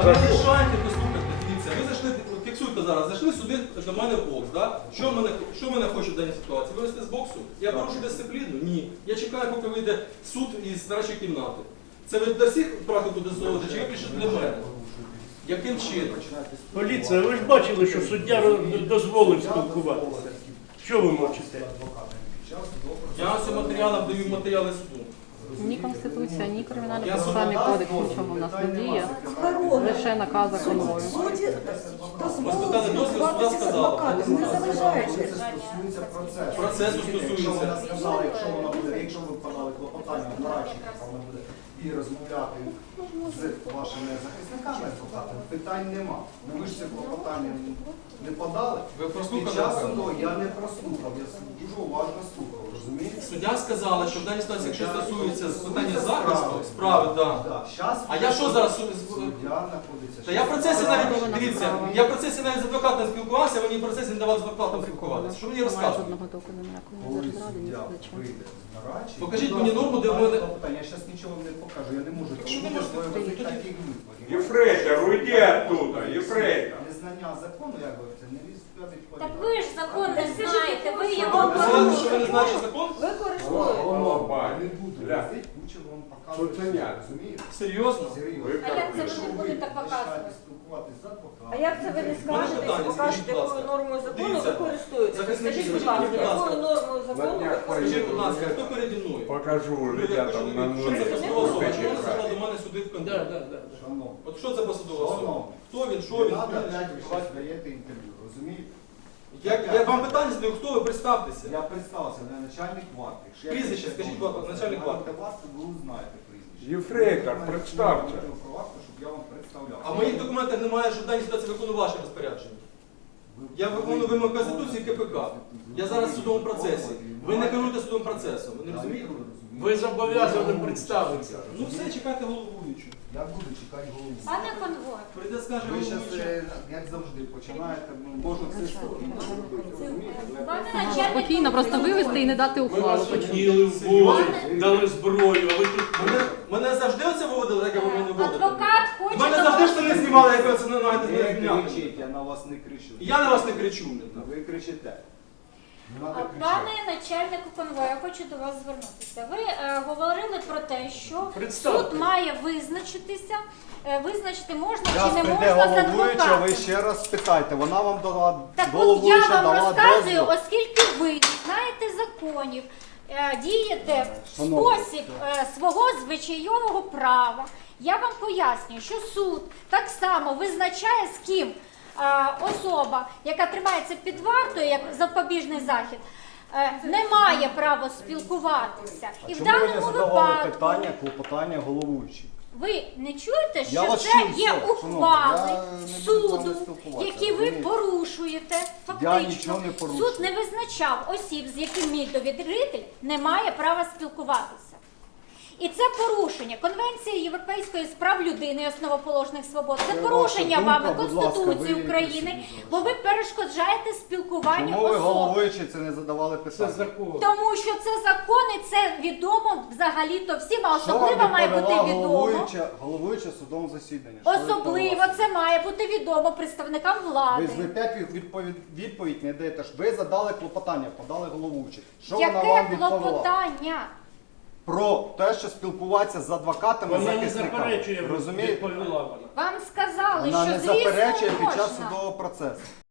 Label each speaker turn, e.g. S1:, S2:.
S1: ви лишаєте, послухайте, дивіться, ви зайшли, фіксуйте зараз, зайшли сюди до мене в бокс, да? Що мене хочуть в даній ситуації? Вивести з боксу? Я порушу дисципліну? Ні. Я чекаю, поки вийде суд із нарадчої кімнати. Це ви для всіх практику дозволите, чи ви пишете для мене? Яким чином?
S2: Поліція, ви ж бачили, що суддя дозволив спілкуватися. Що ви мовчите?
S1: Я цим матеріалам даю матеріали суду.
S3: Ні Конституція, ні Кримінальний процесуальний кодекс нічого в нас не діє. Лише наказ законою.
S4: Суді дозволили
S1: Спитали дозвіл,
S4: спілкуватися
S1: суда
S4: з
S1: сказала.
S4: адвокатом, не заважаючи.
S5: Стосується процесу.
S1: Процесу
S5: Якщо
S1: стосується.
S5: вона сказала, якщо ви подали клопотання в нарадчик, вона буде і розмовляти з вашими захисниками, адвокатами, питань нема. Ну ви ж це клопотання не подали.
S1: Ви прослухали,
S5: Під час
S1: напевно?
S5: суду я не прослухав, я дуже уважно слухав, розумієте?
S1: Суддя сказала, що в даній ситуації, якщо стосується питання захисту, справи, да. А я що зараз?
S5: Суддя знаходиться.
S1: Та я в процесі навіть, дивіться, я в процесі навіть з адвокатом спілкувався, мені в процесі не давали з адвокатом спілкуватися. Що мені
S3: Немає
S1: розказують?
S3: жодного доказу ніякого
S5: Коли
S3: не держради, ні
S5: суддя
S3: слідчого.
S5: вийде з нарадчі,
S1: Покажіть мені норму, де в мене...
S5: Я зараз нічого не покажу, я не можу.
S1: Якщо ви можете
S5: виявити
S1: тоді-
S5: таких випадків.
S6: Ефрейтор, уйди оттуда, ефрейтор.
S5: Незнання закону, як би це не відповідь.
S7: Так ви ж закон не знаєте, ви його
S1: Ви сказали, що ви не
S7: порушуєте.
S1: знаєте закон?
S7: Ви користуєтесь.
S6: О, бать.
S5: Не буду
S6: Ля.
S5: возити, кучу вам показувати.
S6: Цуценя.
S5: Розумієте?
S1: Серйозно?
S5: Серйозно.
S7: А як це ви не будете показувати?
S5: Спілкуватися з адвокатом.
S8: А як це ви не скажете,
S1: питання,
S8: якщо
S1: скажіть,
S8: покажете,
S1: будь ласка.
S8: якою нормою закону
S1: Дивіться,
S8: ви користуєтеся?
S1: захисники,
S8: Скажіть, будь
S1: скажіть,
S8: ласка,
S1: будь ласка.
S8: якою нормою закону ви
S6: днях
S1: Скажіть,
S8: користуєтеся?
S1: будь ласка, хто переді мною?
S6: Покажу ребятам на
S1: Що це посадова особа?
S6: печи
S1: Чому вона зайшла до мене сюди в
S2: Да,
S1: контакт?
S2: да, да.
S5: Шановні,
S1: От що це посадова особа?
S5: шановні,
S1: Хто він, що
S5: не
S1: він?
S5: треба
S1: Хто
S5: опять
S1: він?
S5: ви щось даєте інтерв'ю, розумієте?
S1: Я вам питання задаю, хто ви, представтеся.
S5: Я представився, я начальник варти. Якщо я
S1: Прізвище,
S5: прийшов
S1: скажіть,
S5: до
S1: будь ласка, начальник варти.
S5: варти, ви узнаєте прізвище.
S6: Ефрейтор,
S5: Ви
S6: представте.
S5: знаєте про варту, щоб я вам представляв.
S1: А в моїх документах немає, що в даній ситуації виконую ваше розпорядження. Я виконую вимоги Конституції і КПК. Я зараз в судовому процесі. Ви не керуєте судовим процесом, ви не розумієте?
S2: Ви зобов'язані представитися.
S1: Ну все, чекайте головуючу.
S5: Я буду чекати голову.
S7: Пане конвой,
S1: Прийде, скаже
S5: Ви зараз,
S1: головуюча.
S5: як завжди, починаєте, можна все сторони робити, розумієте?
S7: пане начальник
S3: Спокійно просто вивезти і не дати
S2: Ми
S3: ухвалу.
S2: вас
S3: почути.
S2: хотіли в бой, дали зброю, а ви тут...
S1: Мене завжди оце виводили, як ви мене виводили?
S7: адвокат хоче
S1: Мене
S7: до
S1: завжди
S7: вас.
S1: штани знімали, як ви це не знаєте,
S5: Ви
S1: не зняли.
S5: кричіть, я на вас не кричу.
S1: Я на вас не кричу.
S5: Ви кричите. Не
S7: А,
S5: треба кричати.
S7: Пане начальнику конвою, я хочу до вас звернутися. Ви говорили про те, що
S2: Представте.
S7: суд має визначитися, визначити можна
S5: Зараз
S7: чи не
S5: прийде
S7: можна з
S5: головуюча, ви
S7: адвокатом.
S5: ще раз спитайте. Вона вам дала,
S7: Так от я
S5: головуюча
S7: вам
S5: дала
S7: розказую,
S5: дозвіл.
S7: оскільки ви не знаєте законів, дієте в
S5: Шановні,
S7: спосіб свого звичайового права, я вам пояснюю, що суд так само визначає, з ким особа, яка тримається під вартою, як запобіжний захід, не має права спілкуватися. І в
S5: Чому ви не
S7: даному
S5: задавали
S7: випадку
S5: питання, клопотання головуючі?
S7: ви не чуєте,
S5: Я
S7: що
S5: вас
S7: це
S5: чую,
S7: є
S5: все,
S7: ухвали
S5: шановні, я не буду з вами
S7: суду,
S5: спілкуватися,
S7: які ви
S5: розумієте?
S7: порушуєте
S5: Я
S7: фактично.
S5: нічого не порушую.
S7: Суд не визначав осіб, з яким мій довіритель не має права спілкуватися. І це порушення Конвенції Європейської з прав людини і основоположних свобод. Це
S5: Це
S7: порушення
S5: ваша думка,
S7: вами
S5: будь ласка,
S7: Конституції
S5: ви
S7: України,
S5: присутні
S7: бо ви перешкоджаєте спілкуванню
S5: Чому ви
S7: особ.
S5: головуючі це не задавали
S2: Це
S5: питання?
S2: закон.
S7: Тому що це закон і це відомо взагалі-то всім, а
S5: Що вам
S7: особливо має бути
S5: відповіла
S7: відомо.
S5: головуюча судовому засіданні? Що
S7: Особливо
S5: відповіла?
S7: це має бути відомо представникам влади.
S5: Ви опять відповідь не даєте. ж. Ви задали клопотання, подали головуючі. Що вона вам
S7: Яке
S5: відповіла?
S7: клопотання?
S5: Про те, що спілкуватися з адвокатами,
S2: Вона не
S5: захисниками.
S2: заперечує,
S5: Розумієте?
S2: відповіла вона.
S7: Вам сказали,
S5: Вона
S7: що
S5: не
S7: звісно
S5: заперечує під час
S7: можна.
S5: судового процесу.